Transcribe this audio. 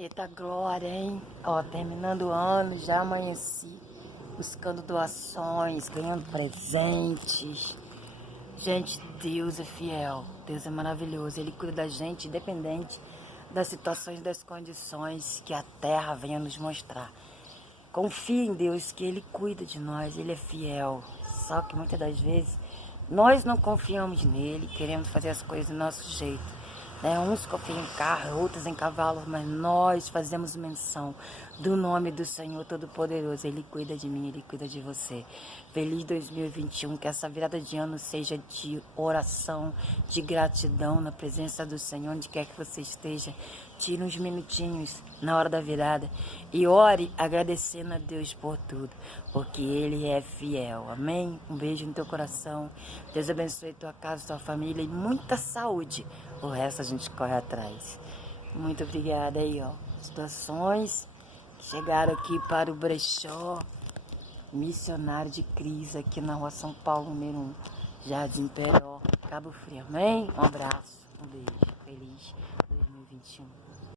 Eita glória, hein? Ó, terminando o ano, já amanheci, buscando doações, ganhando presentes. Gente, Deus é fiel, Deus é maravilhoso. Ele cuida da gente, independente das situações, das condições que a terra venha nos mostrar. Confie em Deus, que Ele cuida de nós, Ele é fiel. Só que muitas das vezes nós não confiamos nele, queremos fazer as coisas do nosso jeito. Uns confiam em carro, outros em cavalo, mas nós fazemos menção do nome do Senhor Todo-Poderoso. Ele cuida de mim, Ele cuida de você. Feliz 2021, que essa virada de ano seja de oração, de gratidão na presença do Senhor, onde quer que você esteja. Tire uns minutinhos na hora da virada e ore agradecendo a Deus por tudo, porque Ele é fiel. Amém? Um beijo no teu coração. Deus abençoe tua casa, tua família e muita saúde. O resto a gente corre atrás. Muito obrigada aí, ó. Situações que chegaram aqui para o brechó Missionário de Cris, aqui na rua São Paulo, número 1, Jardim Peró, Cabo Frio. Amém? Um abraço, um beijo. Feliz 2021.